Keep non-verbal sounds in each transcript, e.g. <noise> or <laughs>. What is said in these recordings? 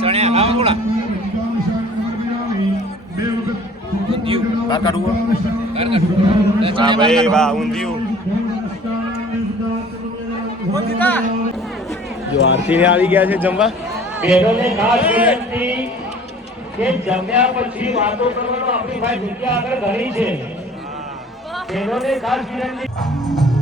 ચણ્યા કાઢવું બહાર ભાઈ વાહ ઊંધિયું. જો આરતી ને આવી ગયા છે જમવા. કે જમ્યા પછી વાતો કરવાનો આપણી પાસે જગ્યા આગળ ઘણી છે. બહેનોને ખાસ વિનંતી.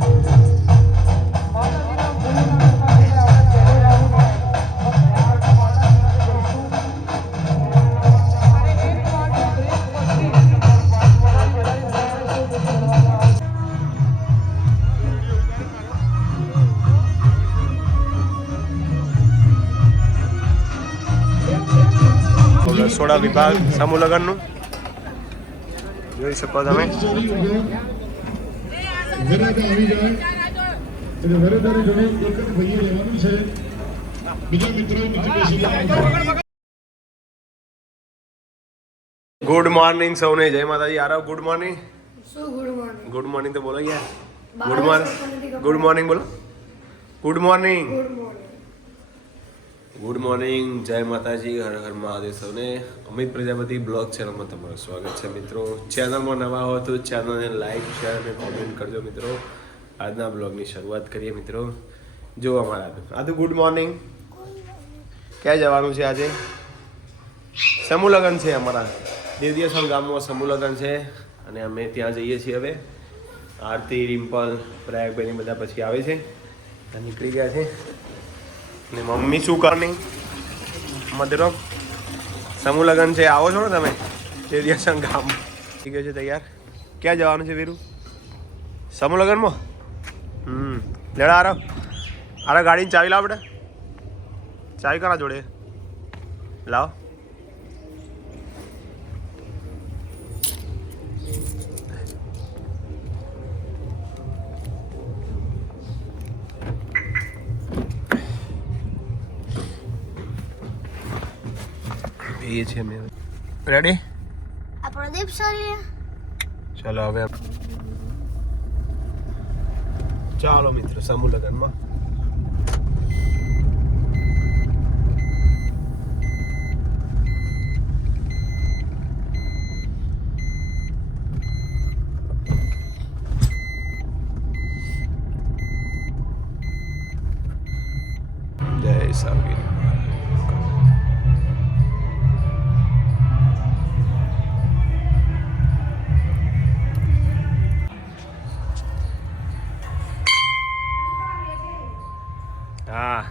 રસોડા વિભાગ સમૂહ લગ્નનું. જોઈ શકો તમે. ગુડ મોર્નિંગ સૌને. જય માતાજી. Aarav good morning good morning good morning તો બોલો યાર. ગુડ મોર્નિંગ ગુડ મોર્નિંગ બોલો. ગુડ મોર્નિંગ ગુડ મોર્નિંગ જય માતાજી હર હર મહાદેવ સૌને. અમિત પ્રજાપતિ બ્લોગ ચેનલમાં તમારું સ્વાગત છે, મિત્રો. ચેનલમાં નવા હો તો ચેનલને લાઈક શેર અને કોમેન્ટ કરજો, મિત્રો. આજના બ્લોગની શરૂઆત કરીએ, મિત્રો. જો અમારા આ તો ગુડ મોર્નિંગ ક્યાં જવાનું છે આજે? સમૂહ લગ્ન છે અમારા. દેવદિયાસણ ગામમાં સમૂહ લગ્ન છે અને અમે ત્યાં જઈએ છીએ હવે. આરતી, રિમ્પલ, પ્રયાગભાઈ બધા પછી આવે છે. નીકળી ગયા છે. ને મમ્મી શું કરની મધુરો સમૂહ લગ્ન છે, આવો છો ને તમે? દેવદિયાસણ ગામ. થઈ છે તૈયાર. ક્યાં જવાનું છે વીરુ? સમૂહ લગ્નમાં? હમ. લેડા આરો આરો ગાડીની ચાવી લાવ બેટા. ચાવી કરા જોડે? લાવ. એ છે મેં રેડી આ પ્રદીપ સર. ચાલો હવે ચાલો મિત્રો સમૂહ લગ્નમાં. હા.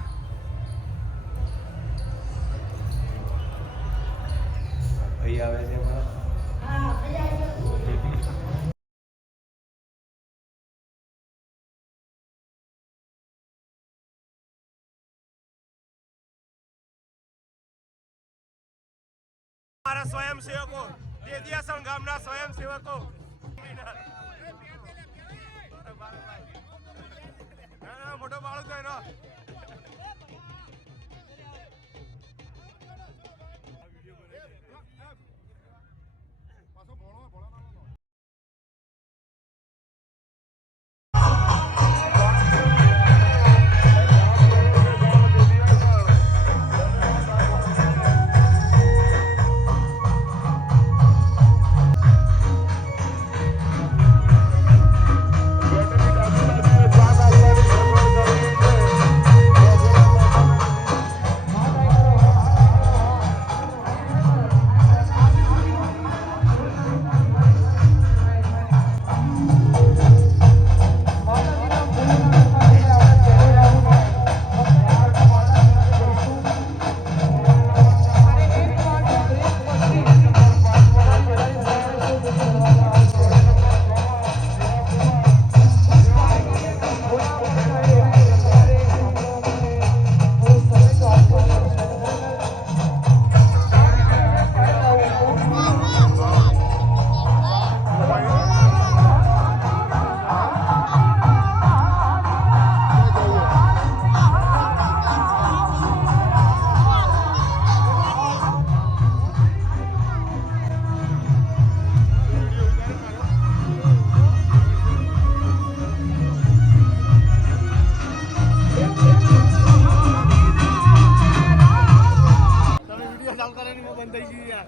ભાઈ આવે છે અમારા મારા સ્વયંસેવકો દેદિયાસણ ગામના સ્વયંસેવકો. મોટો બાળક એનો.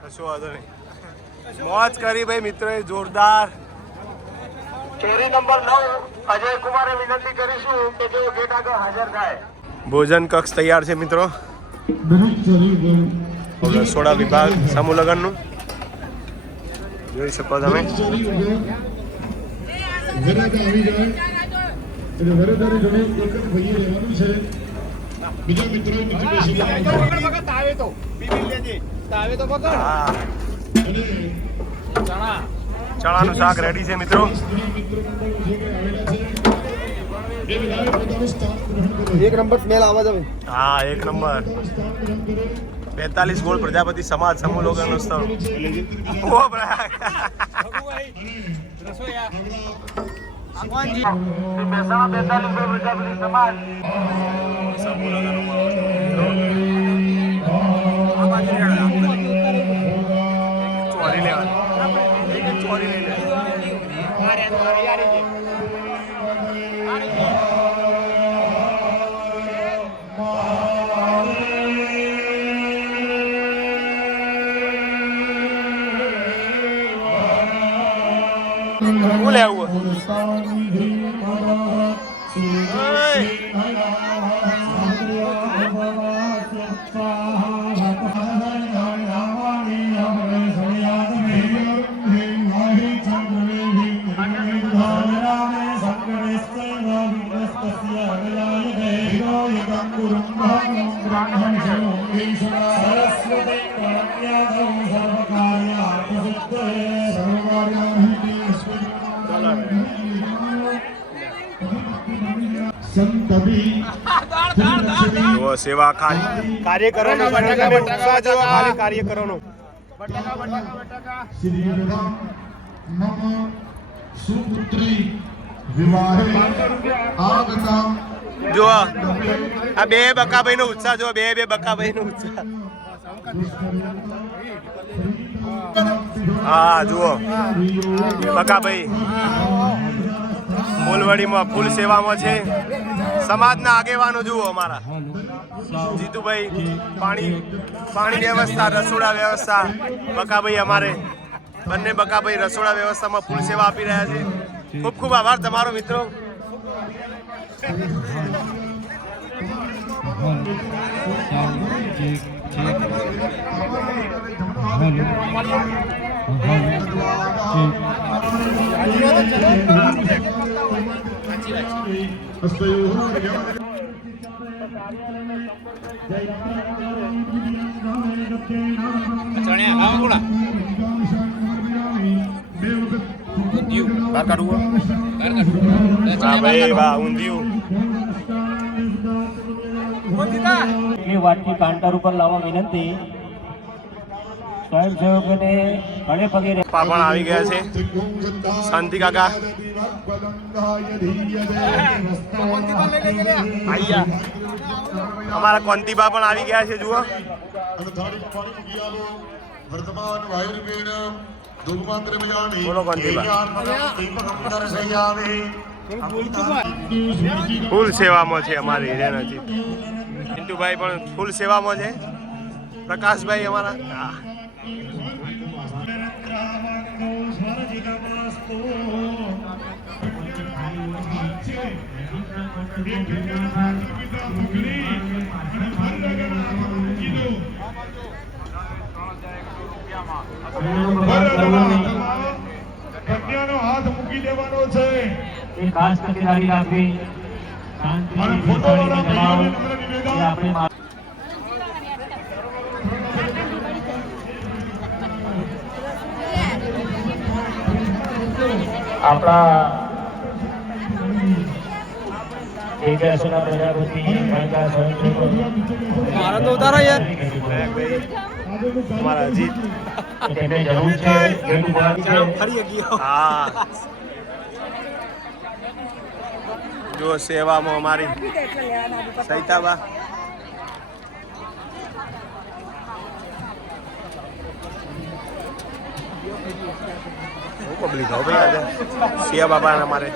કશો વાંધો નહીં. મોજ કરી ભાઈ મિત્રોએ જોરદાર. ચોરી નંબર નવ અજય કુમારે વિનંતી કરીશું કે તેઓ ગેટ આગળ હાજર થાય. ભોજન કક્ષ તૈયાર છે મિત્રો. રસોડા વિભાગ સમૂહ લગ્નનું જોઈ શકો તમે. આવી જાય એટલે વરાતાની જોડે એક જ ભાઈએ રહેવાનું છે. બીજા મિત્રો ચણાનું શાક રેડી છે મિત્રો. એક નંબર સ્મેલ આવે છે હા એક નંબર. બેતાલીસ ગોળ પ્રજાપતિ સમાજ સમૂહ લગ્નનું સ્થળ ઓ ભાઈ મહેસાણા બેતાલીસ સમાજ स्वाहा જગદામ કાર્ય સુપુત્રી કાર્ય આગતામ જુઓ આ બે બકાભાઈ નો ઉત્સાહ જો બે બે બકાભાઈ નો ઉત્સાહ. હા જુઓ. બકાભાઈ ફૂલવાડીમાં ફૂલ સેવામાં છે. સમાજના આગેવાનો જુઓ અમારા. જીતુભાઈ, પાણી પાણી વ્યવસ્થા, રસોડા વ્યવસ્થા, બકાભાઈ અમારે, બંને બકાભાઈ રસોડા વ્યવસ્થામાં ફૂલ સેવા આપી રહ્યા છે. ખૂબ ખૂબ આભાર તમારો મિત્રો. ચણ્યા લાવો થોડા બહાર કાઢવું હા ભાઈ વાહ ઊંધિયું વાટકી કાઉન્ટર ઉપર લાવવા વિનંતી. સ્વયંસેવકોને ખડે પગે રહે- પણ આવી ગયા છે. શાંતિ કાકા. અમારા કોંતિબા પણ આવી ગયા છે જુઓ. વર્તમાન વાયુર્વેણ ધૂપમાત્ર બોલો કોંતીબા. ફૂલ સેવામાં છે અમારી હિરેનજી પિન્ટુભાઈ પણ ફૂલ સેવામાં છે. પ્રકાશભાઈ અમારા હા હાથ મૂકી દેવાનો છે એ ખાસ તકેદારી રાખવી. અને ફોટો વાળા ભાઈઓને નમ્ર નિવેદન. આપણે મારો તો ઉતારો યાર. તેમને જરૂર છે હા. જો સેવામાં અમારી. સૈતાબા. બહુ પબ્લિક હો ભાઈ આજે. સિયા બાબા અમારે.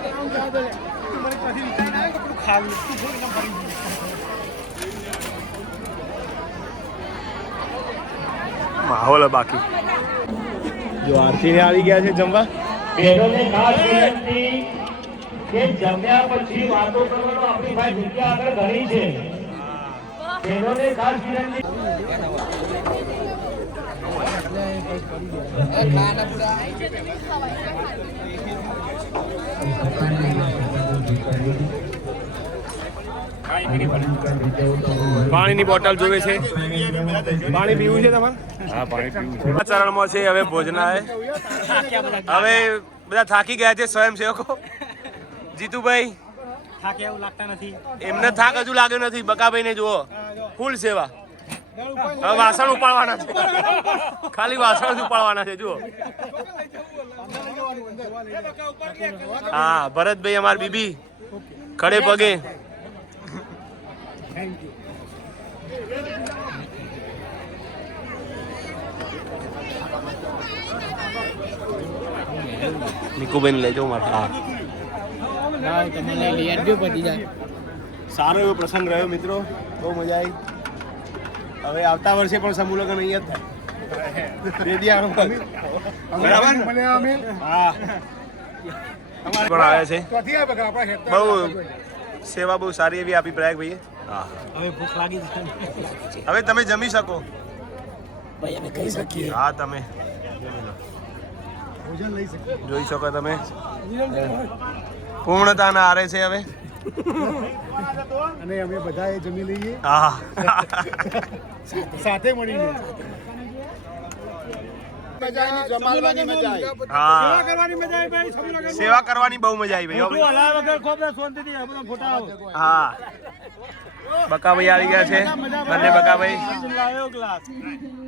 માહોલ બાકી. જો આરતીને આવી ગયા છે જમવા? બહેનોને ખાસ વિનંતી કે જમ્યા પછી વાતો કરવાનો આપણી પાસે જગ્યા આગળ ઘણી છે. બહેનોને ખાસ વિનંતી પાણીની બોટલ જોવે છે. પાણી પીવું છે તમારે? હા પાણી પીવું છે. ચરણમાં છે હવે ભોજનાલય. હવે બધા થાકી ગયા છે સ્વયંસેવકો. જીતુભાઈ થાક એવું લાગતા નથી. એમને થાક હજુ લાગ્યો નથી. બકાભાઈ ને જુઓ. ફૂલ સેવા. વાસણ ઉપાડવાના છે. ખાલી વાસણ જ ઉપાડવાના છે, જુઓ. હા, ભરતભાઈ અમાર બીબી. ખડે પગે. નિકુબેન લેજો માટે હા. સારો એવો પ્રસંગ રહ્યો, મિત્રો. બહુ મજા આવી. હવે આવતા વર્ષે પણ સમૂહ લગ્ન અહીંયા જ થાય. બરાબર હા. પણ આવે છે. બહુ સેવા બહુ સારી એવી આપી પ્રયાગ ભાઈએ. હા. હવે ભૂખ લાગી છે. હવે તમે જમી શકો. હા તમે. જોઈ શકો તમે. પૂર્ણતાના આરે છે હવે. અને અમે બધાએ જમી લઈએ. હા. સાથે મળીને હા. સેવા કરવાની બહુ મજા આવી ભાઈ આવી. ગયા છે. ખૂબ બકા ભાઈ ફોટા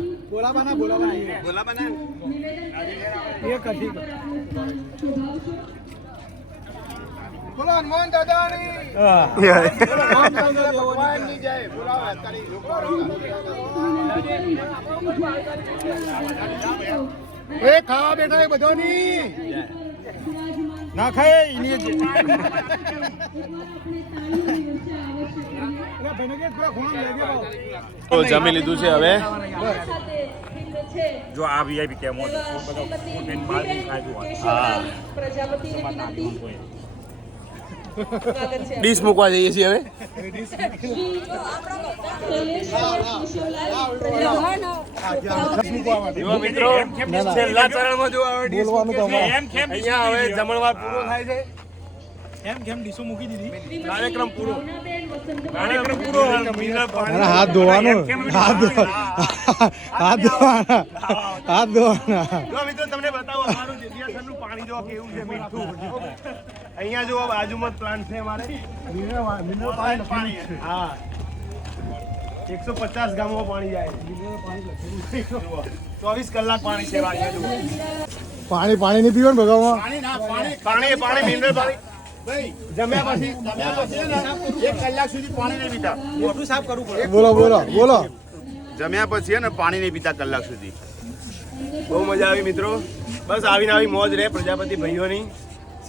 લાવ્યો ગ્લાસ ફૂલ સેવામાં છે અમારે હિરેનભાઈ બધા લઈ લેજો જય. એ ખાવા બેઠા એ બધાની. ના ખાય એની જ. <laughs> તો જમી લીધું છે હવે? જો આ વીઆઈપી કેમ હોય પ્રજાપતિની વિનંતી ડીશ મૂકવા જઈએ છીએ હવે. મિત્રો છેલ્લા ચરણમાં જો હવે ડીશ મૂકે છે. એમ કેમ અહીંયા હવે જમણવાર પૂરો થાય છે. એમ કેમ ડીશો મૂકી દીધી? કાર્યક્રમ પૂરો. કાર્યક્રમ પૂરો. હાથ ધોવાનું. હાથ હાથ ધોવાના. હાથ ધોવાના. મિત્રો તમને બતાવો અમારું પાણી જો કેવું છે મીઠું. અહીંયા જો બાજુમાં પ્લાન્ટ છે અમારે. પાણી હા. એકસો પચાસ ગામમાં પાણી જાય ચોવીસ કલાક પાણી છે. પાણી પાણી નહીં પીવાનું ભગવાન પાણી પાણી. મિનરલ પાણી જમ્યા પછી જમ્યા પછી એક કલાક સુધી પાણી નહીં પીતા. મોઢું સાફ કરવું પડે. બોલો બોલો બોલો. જમ્યા પછી છે ને પાણી નહીં પીતા કલાક સુધી. બહુ મજા આવી મિત્રો. બસ આવીને આવી મોજ રહે પ્રજાપતિ ભાઈઓની.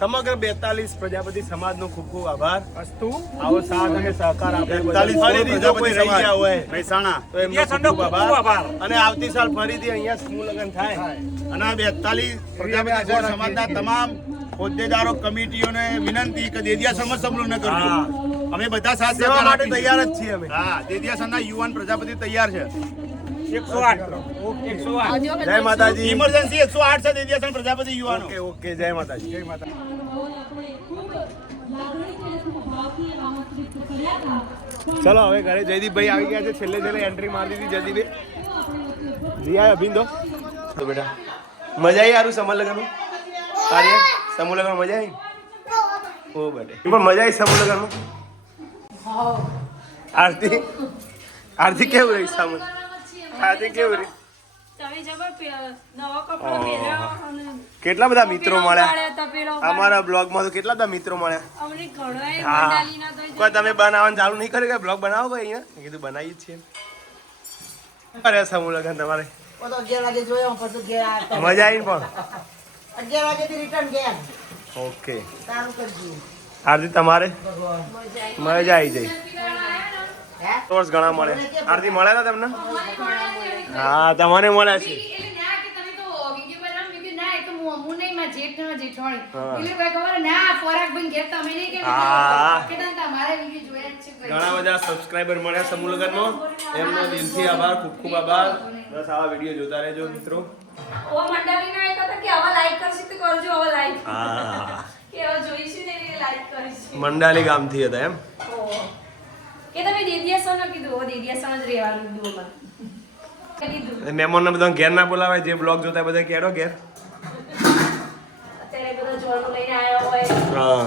સમગ્ર બેતાલીસ પ્રજાપતિ સમાજનો ખૂબ ખૂબ આભાર. આવો સાથ અને સહકાર આપે બેતાલીસ ફરીથી જો કોઈ રહી ગયા હોય મહેસાણા. તો એમનો ખૂબ ખૂબ આભાર. અને આવતી સાલ ફરીથી અહીંયા સમૂહ લગ્ન થાય. અને આ બેતાલીસ પ્રજાપતિ સમાજના તમામ હોદ્દેદારો કમિટીઓને વિનંતી કે દેદિયાસરમાં સંલગ્ન કરજો. અમે બધા સાથ સેવા માટે તૈયાર જ છીએ અમે. હા દેદિયાસરના યુવાન પ્રજાપતિ તૈયાર છે. જય માતાજી. ઇમરજન્સી એકસો આઠ છે દેદિયાસન પ્રજાપતિ યુવાનો. ઓકે ઓકે જય માતાજી. ચલો હવે ઘરે જયદીપભાઈ આવી ગયા છે. છેલ્લે છેલ્લે એન્ટ્રી મારી દીધી જયદીપે. જી આય અભિન તો તો બેટા મજા આવી સારું સમર લગ્નનું તારે સમૂહ લગ્ન મજા આવી? ઓ બેટે. પણ મજા આવી સમૂહ લગન આરતી? આરતી કેવું રહી સામે આરતી કેવું રહી? કેટલા બધા મિત્રો મળ્યા? અમારા બ્લોગમાં તો કેટલા બધા મિત્રો મળ્યા? અમને હા. કોઈ તમે બનાવવાનું ચાલુ નહીં કર્યું કે બ્લોગ બનાવો કોઈ અહીંયા? મેં કીધું બનાવી જ છીએ. અરે સમૂહ લગન તમારે. મજા આવી પણ? ઓકે. સારું તમારે? મજા આવી જાય. સોર્સ ઘણા મળે. આરતી મળ્યા હતા તમને? હા તમને મળ્યા છે. ઘણા બધા સબસ્ક્રાઇબર મળ્યા સમૂહ એમનો દિલથી આભાર ખૂબ ખૂબ આભાર. બસ આવા વીડિયો જોતા રહેજો મિત્રો. ઓ મંડાલીના એક હતા કે આવા લાઈક કરશે તો કરજો આવા લાઈક હા. કે જોઈશું ને લાઈક કરીશું. મંડાલી ગામથી હતા એમ. કે તમે દેદિયાસણ કીધું ઓ દેદિયાસણ જ રહેવાનું કીધું? અમારે. કીધું બધા ઘેર ના બોલાવે જે બ્લોગ જોતા બધા કેડો ઘેર. અત્યારે બધા જોવાનું લઈને આવ્યો હોય હા.